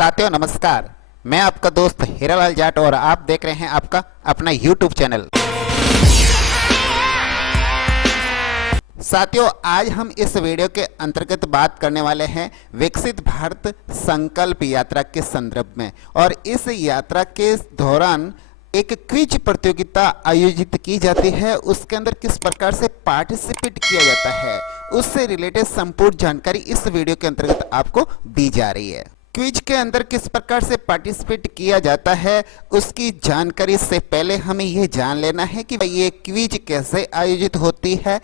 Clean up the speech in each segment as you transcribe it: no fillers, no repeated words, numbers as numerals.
साथियों नमस्कार, मैं आपका दोस्त हीरालाल जाट और आप देख रहे हैं आपका अपना YouTube चैनल। साथियों, आज हम इस वीडियो के अंतर्गत बात करने वाले हैं विकसित भारत संकल्प यात्रा के संदर्भ में। और इस यात्रा के दौरान एक क्विज प्रतियोगिता आयोजित की जाती है, उसके अंदर किस प्रकार से पार्टिसिपेट किया जाता है उससे रिलेटेड संपूर्ण जानकारी इस वीडियो के अंतर्गत आपको दी जा रही है। क्विज के अंदर किस प्रकार से पार्टिसिपेट किया जाता है उसकी जानकारी से पहले हमें यह जान लेना है कि ये क्विज कैसे आयोजित होती है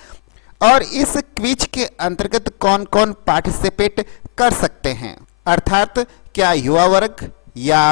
और इस क्विज के अंतर्गत कौन कौन पार्टिसिपेट कर सकते हैं, अर्थात क्या युवा वर्ग या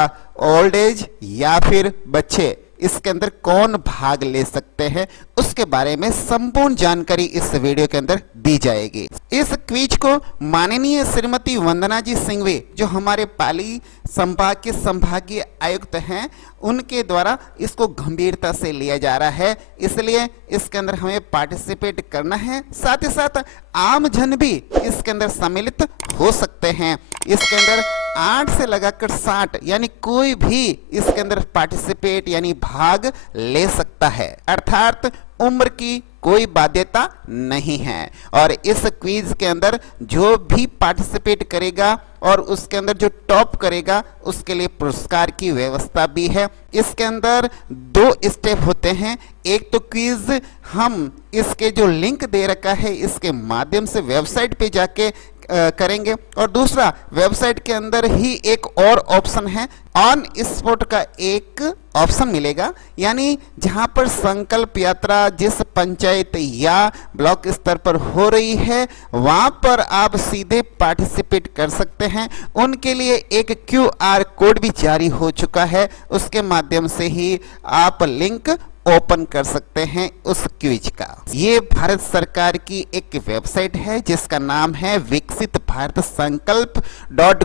ओल्ड एज या फिर बच्चे इसके अंदर कौन भाग ले सकते हैं उसके बारे में संपूर्ण जानकारी इस वीडियो के अंदर दी जाएगी। इस क्विज को माननीय श्रीमती वंदना जी सिंघवी जो हमारे पाली संभाग के संभागीय आयुक्त हैं उनके द्वारा इसको गंभीरता से लिया जा रहा है, इसलिए इसके अंदर हमें पार्टिसिपेट करना है। साथ ही साथ आम जन भी इसके अंदर सम्मिलित हो सकते हैं। इसके अंदर 8 से लगाकर 60 यानी कोई भी इसके अंदर पार्टिसिपेट यानी भाग ले सकता है, अर्थात उम्र की कोई बाध्यता नहीं है। और इस क्विज के अंदर जो भी पार्टिसिपेट करेगा और उसके अंदर जो टॉप करेगा उसके लिए पुरस्कार की व्यवस्था भी है। इसके अंदर 2 स्टेप होते हैं, एक तो क्विज हम इसके जो लिंक दे रखा है इसके माध्यम से वेबसाइट पे जाके करेंगे, और दूसरा वेबसाइट के अंदर ही एक और ऑप्शन है, ऑन स्पॉट का एक ऑप्शन मिलेगा, यानी जहां पर संकल्प यात्रा जिस पंचायत या ब्लॉक स्तर पर हो रही है वहां पर आप सीधे पार्टिसिपेट कर सकते हैं। उनके लिए एक QR कोड भी जारी हो चुका है, उसके माध्यम से ही आप लिंक ओपन कर सकते हैं उस क्विज का। ये भारत सरकार की एक वेबसाइट है जिसका नाम है विकसित भारत संकल्प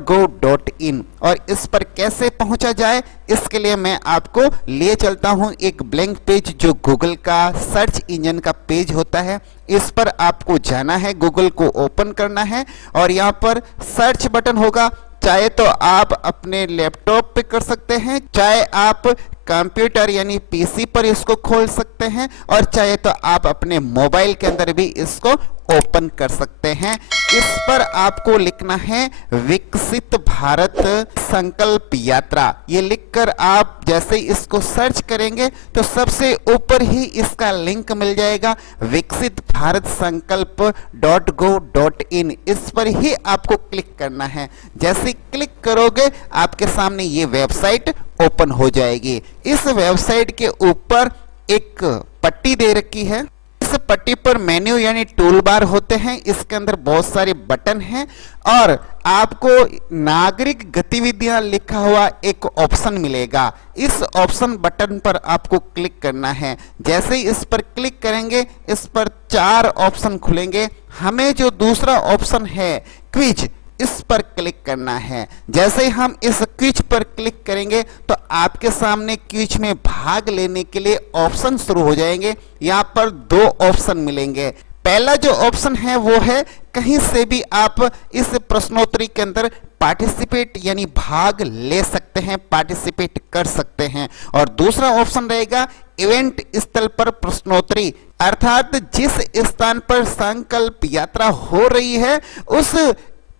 .gov.in, और इस पर कैसे पहुंचा जाए इसके लिए मैं आपको लिए चलता हूं एक ब्लैंक पेज जो गूगल का सर्च इंजन का पेज होता है। इस पर आपको जाना है, गूगल को ओपन करना है और यहाँ पर सर्च बटन होगा। चाहे तो आप अपने लैपटॉप पे कर सकते हैं, चाहे आप कंप्यूटर यानी पीसी पर इसको खोल सकते हैं, और चाहे तो आप अपने मोबाइल के अंदर भी इसको ओपन कर सकते हैं। इस पर आपको लिखना है विकसित भारत संकल्प यात्रा। ये लिखकर आप जैसे इसको सर्च करेंगे तो सबसे ऊपर ही इसका लिंक मिल जाएगा विकसित भारत संकल्प .gov.in। इस पर ही आपको क्लिक करना है। जैसे क्लिक करोगे आपके सामने ये वेबसाइट ओपन हो जाएगी। इस वेबसाइट के ऊपर एक पट्टी दे रखी है, इस पट्टी पर मेन्यू यानी टूल बार होते हैं, इसके अंदर बहुत सारे बटन हैं और आपको नागरिक गतिविधियां लिखा हुआ एक ऑप्शन मिलेगा। इस ऑप्शन बटन पर आपको क्लिक करना है। जैसे ही इस पर क्लिक करेंगे इस पर 4 ऑप्शन खुलेंगे। हमें जो दूसरा ऑप्शन है क्विज, इस पर क्लिक करना है। जैसे ही हम इस क्विज पर क्लिक करेंगे तो आपके सामने क्विज में भाग लेने के लिए ऑप्शन शुरू हो जाएंगे। यहाँ पर 2 ऑप्शन मिलेंगे। पहला जो ऑप्शन है वो है कहीं से भी आप इस प्रश्नोत्तरी के अंदर पार्टिसिपेट यानी भाग ले सकते हैं, पार्टिसिपेट कर सकते हैं। और दूसरा ऑप्शन रहेगा इवेंट स्थल पर प्रश्नोत्तरी, अर्थात जिस स्थान पर संकल्प यात्रा हो रही है उस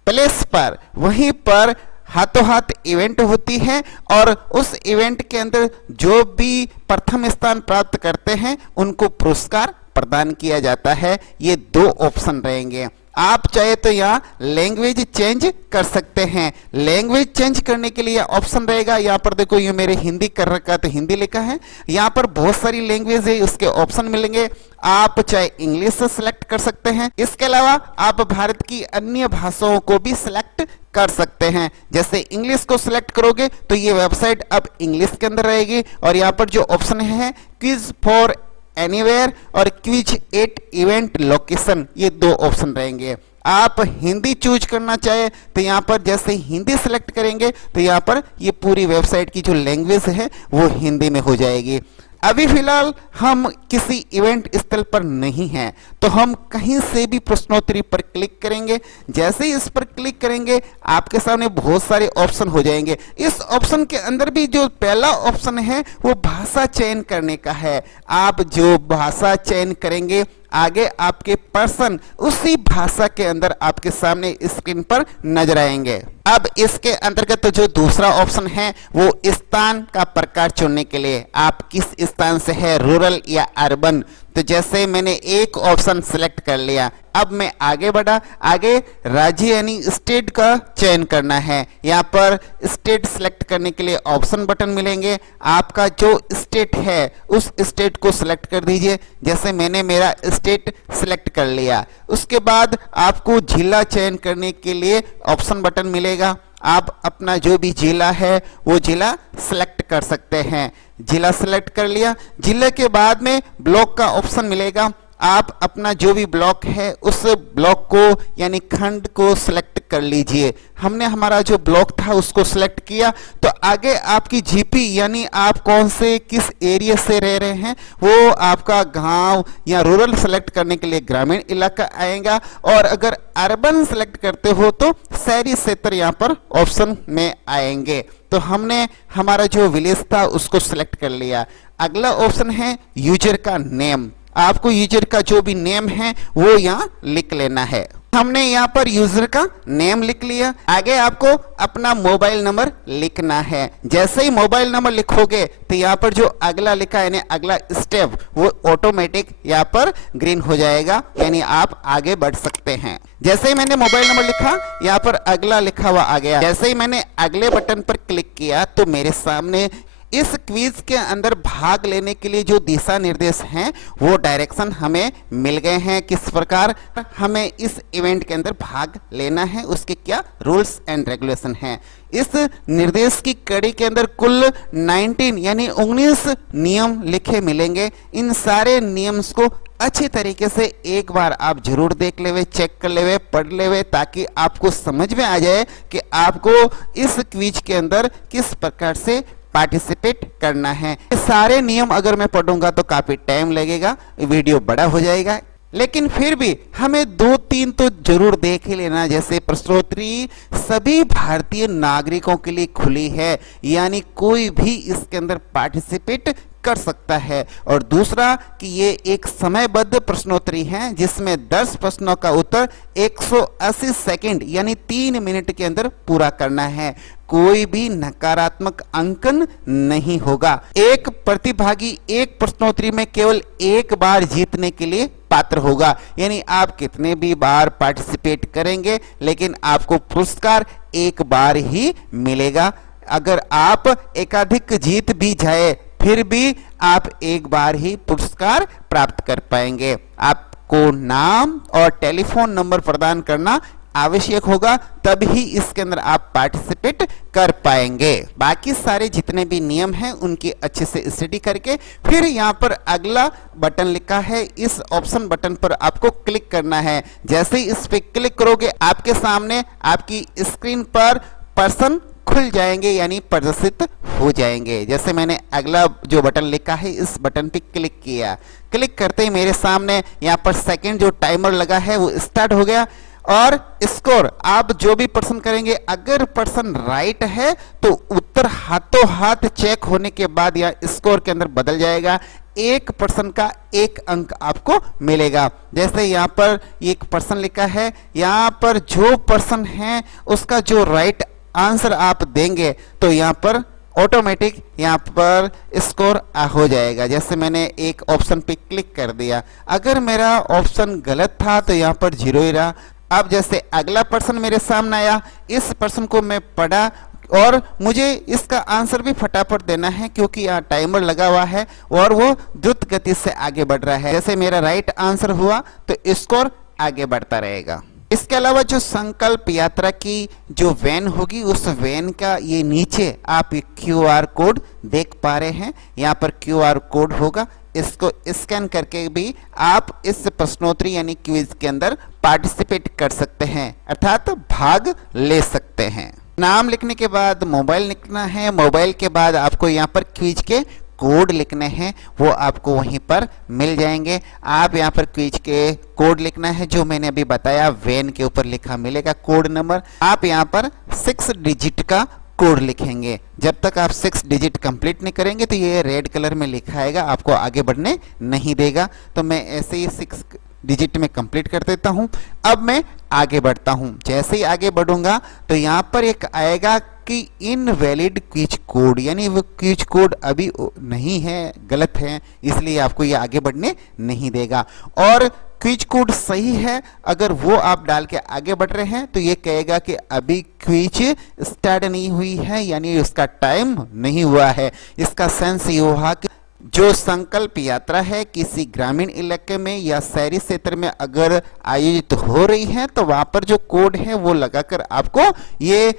प्लेस पर वहीं पर हाथों हाथ इवेंट होती है और उस इवेंट के अंदर जो भी प्रथम स्थान प्राप्त करते हैं उनको पुरस्कार प्रदान किया जाता है। ये 2 ऑप्शन रहेंगे। आप चाहे तो यहाँ लैंग्वेज चेंज कर सकते हैं। लैंग्वेज चेंज करने के लिए ऑप्शन रहेगा, यहाँ पर देखो ये मेरे हिंदी कर रखा है तो हिंदी लिखा है। यहाँ पर बहुत सारी लैंग्वेज है, उसके ऑप्शन मिलेंगे। आप चाहे इंग्लिश से सिलेक्ट कर सकते हैं, इसके अलावा आप भारत की अन्य भाषाओं को भी सिलेक्ट कर सकते हैं। जैसे इंग्लिश को सिलेक्ट करोगे तो ये वेबसाइट अब इंग्लिश के अंदर रहेगी और यहाँ पर जो ऑप्शन है क्विज फॉर एनीवेयर और क्विज एट इवेंट लोकेशन, ये 2 ऑप्शन रहेंगे। आप हिंदी चूज करना चाहे तो यहाँ पर जैसे हिंदी सेलेक्ट करेंगे तो यहाँ पर ये पूरी वेबसाइट की जो लैंग्वेज है वो हिंदी में हो जाएगी। अभी फिलहाल हम किसी इवेंट स्थल पर नहीं हैं, तो हम कहीं से भी प्रश्नोत्तरी पर क्लिक करेंगे। जैसे ही इस पर क्लिक करेंगे आपके सामने बहुत सारे ऑप्शन हो जाएंगे। इस ऑप्शन के अंदर भी जो पहला ऑप्शन है वो भाषा चयन करने का है। आप जो भाषा चयन करेंगे आगे आपके पर्सन उसी भाषा के अंदर आपके सामने स्क्रीन पर नजर आएंगे। अब इसके अंतर्गत जो दूसरा ऑप्शन है वो स्थान का प्रकार चुनने के लिए, आप किस स्थान से है, रूरल या अर्बन। तो जैसे मैंने एक ऑप्शन सिलेक्ट कर लिया, अब मैं आगे बढ़ा। आगे राज्य यानी स्टेट का चयन करना है। यहाँ पर स्टेट सिलेक्ट करने के लिए ऑप्शन बटन मिलेंगे। आपका जो स्टेट है उस स्टेट को सिलेक्ट कर दीजिए। जैसे मैंने मेरा स्टेट सिलेक्ट कर लिया, उसके बाद आपको जिला चयन करने के लिए ऑप्शन बटन मिलेगा। आप अपना जो भी जिला है वो जिला सिलेक्ट कर सकते हैं। जिला सिलेक्ट कर लिया। जिले के बाद में ब्लॉक का ऑप्शन मिलेगा। आप अपना जो भी ब्लॉक है उस ब्लॉक को यानी खंड को सिलेक्ट कर लीजिए। हमने हमारा जो ब्लॉक था उसको सिलेक्ट किया, तो आगे आपकी जीपी यानी आप कौन से किस एरिया से रह रहे हैं वो आपका गांव या रूरल सेलेक्ट करने के लिए ग्रामीण इलाका आएगा, और अगर अर्बन सेलेक्ट करते हो तो शहरी क्षेत्र यहाँ पर ऑप्शन में आएंगे। तो हमने हमारा जो विलेज था उसको सिलेक्ट कर लिया। अगला ऑप्शन है यूजर का नेम। आपको यूजर का जो भी नेम है वो यहाँ लिख लेना है। हमने यहाँ पर यूजर का नेम लिख लिया। आगे आपको अपना मोबाइल नंबर लिखना है। जैसे ही मोबाइल नंबर लिखोगे तो यहाँ पर जो अगला लिखा है यानी अगला स्टेप वो ऑटोमेटिक यहाँ पर ग्रीन हो जाएगा, यानी आप आगे बढ़ सकते हैं। जैसे ही मैंने मोबाइल नंबर लिखा यहाँ पर अगला लिखा हुआ आ गया। जैसे ही मैंने अगले बटन पर क्लिक किया तो मेरे सामने इस क्विज के अंदर भाग लेने के लिए जो दिशा निर्देश हैं वो डायरेक्शन हमें मिल गए हैं। किस प्रकार हमें इस इवेंट के अंदर भाग लेना है, उसके क्या रूल्स एंड रेगुलेशन हैं। इस निर्देश की कड़ी के अंदर कुल 19 यानी 19 नियम लिखे मिलेंगे। इन सारे नियम्स को अच्छे तरीके से एक बार आप जरूर देख लेवे, चेक कर लेवे, पढ़ लेवे, ताकि आपको समझ में आ जाए कि आपको इस क्विज के अंदर किस प्रकार से पार्टिसिपेट करना है। ये सारे नियम अगर मैं पढ़ूंगा तो काफी टाइम लगेगा, वीडियो बड़ा हो जाएगा, लेकिन फिर भी हमें 2-3 तो जरूर देख ही लेना। जैसे प्रश्नोत्तरी सभी भारतीय नागरिकों के लिए खुली है, यानी कोई भी इसके अंदर पार्टिसिपेट कर सकता है। और दूसरा कि ये एक समयबद्ध प्रश्नोत्तरी है जिसमें 10 प्रश्नों का उत्तर 180 सेकंड यानी 3 मिनट के अंदर पूरा करना है। कोई भी नकारात्मक अंकन नहीं होगा। एक प्रतिभागी एक प्रश्नोत्तरी में केवल एक बार जीतने के लिए पात्र होगा, यानी आप कितने भी बार पार्टिसिपेट करेंगे लेकिन आपको पुरस्कार एक बार ही मिलेगा। अगर आप एकाधिक जीत भी जाए फिर भी आप एक बार ही पुरस्कार प्राप्त कर पाएंगे। आपको नाम और टेलीफोन नंबर प्रदान करना आवश्यक होगा, तभी इसके अंदर आप पार्टिसिपेट कर पाएंगे। बाकी सारे जितने भी नियम हैं उनकी अच्छे से स्टडी करके फिर यहाँ पर अगला बटन लिखा है, इस ऑप्शन बटन पर आपको क्लिक करना है। जैसे ही इस पे क्लिक करोगे आपके सामने आपकी स्क्रीन पर पर्सन खुल जाएंगे यानी प्रदर्शित हो जाएंगे। जैसे मैंने अगला जो बटन लिखा है इस बटन पे क्लिक किया, क्लिक करते ही मेरे सामने यहाँ पर सेकंड जो टाइमर लगा है वो स्टार्ट हो गया। और स्कोर आप जो भी पर्सन करेंगे, अगर पर्सन राइट है तो उत्तर हाथों हाथ चेक होने के बाद या स्कोर के अंदर बदल जाएगा। एक पर्सन का 1 अंक आपको मिलेगा। जैसे यहाँ पर एक पर्सन लिखा है, यहाँ पर जो पर्सन है उसका जो राइट आंसर आप देंगे तो यहाँ पर ऑटोमेटिक यहाँ पर स्कोर हो जाएगा। जैसे मैंने एक ऑप्शन पे क्लिक कर दिया, अगर मेरा ऑप्शन गलत था तो यहाँ पर 0 ही रहा। अब जैसे अगला पर्सन मेरे सामने आया, इस पर्सन को मैं पढ़ा और मुझे इसका आंसर भी फटाफट देना है क्योंकि यहाँ टाइमर लगा हुआ है और वो द्रुत गति से आगे बढ़ रहा है। जैसे मेरा राइट आंसर हुआ तो स्कोर आगे बढ़ता रहेगा। इसके अलावा जो संकल्प यात्रा की जो वैन होगी उस वैन का ये नीचे आप QR कोड देख पा रहे हैं। यहाँ पर QR कोड होगा, इसको स्कैन करके भी आप इस प्रश्नोत्तरी यानी क्विज के अंदर पार्टिसिपेट कर सकते हैं, अर्थात भाग ले सकते हैं। नाम लिखने के बाद मोबाइल लिखना है, मोबाइल के बाद आपको यहाँ पर क्विज के कोड लिखने हैं वो आपको वहीं पर मिल जाएंगे। आप यहाँ पर क्विज के कोड लिखना है जो मैंने अभी बताया, वैन के ऊपर लिखा मिलेगा कोड नंबर। आप यहाँ पर 6 डिजिट का कोड लिखेंगे। जब तक आप 6 डिजिट कंप्लीट नहीं करेंगे तो ये रेड कलर में लिखा आएगा, आपको आगे बढ़ने नहीं देगा। तो मैं ऐसे ही 6 डिजिट में कंप्लीट कर देता हूं। अब मैं आगे बढ़ता हूं। जैसे ही आगे बढ़ूंगा तो यहां पर एक आएगा कि इनवैलिड क्विज कोड, यानी वो क्विज कोड अभी नहीं है, गलत है, इसलिए आपको ये आगे बढ़ने नहीं देगा। और क्विज कोड सही है, अगर वो आप डाल के आगे बढ़ रहे हैं तो ये कहेगा कि अभी क्विज स्टार्ट नहीं हुई है, यानी उसका टाइम नहीं हुआ है। इसका सेंस ये हुआ कि जो संकल्प यात्रा है किसी ग्रामीण इलाके में या शहरी क्षेत्र में अगर आयोजित हो रही है तो वहां पर जो कोड है वो लगाकर आपको ये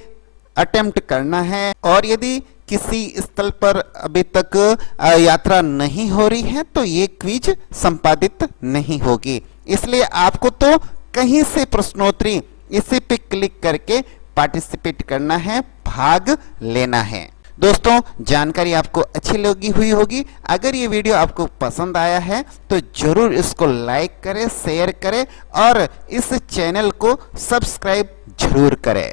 अटेम्प्ट करना है। और यदि किसी स्थल पर अभी तक यात्रा नहीं हो रही है तो ये क्विज संपादित नहीं होगी। इसलिए आपको तो कहीं से प्रश्नोत्तरी इसी पे क्लिक करके पार्टिसिपेट करना है, भाग लेना है। दोस्तों, जानकारी आपको अच्छी लगी हुई होगी। अगर ये वीडियो आपको पसंद आया है तो जरूर इसको लाइक करें, शेयर करें और इस चैनल को सब्सक्राइब जरूर करें।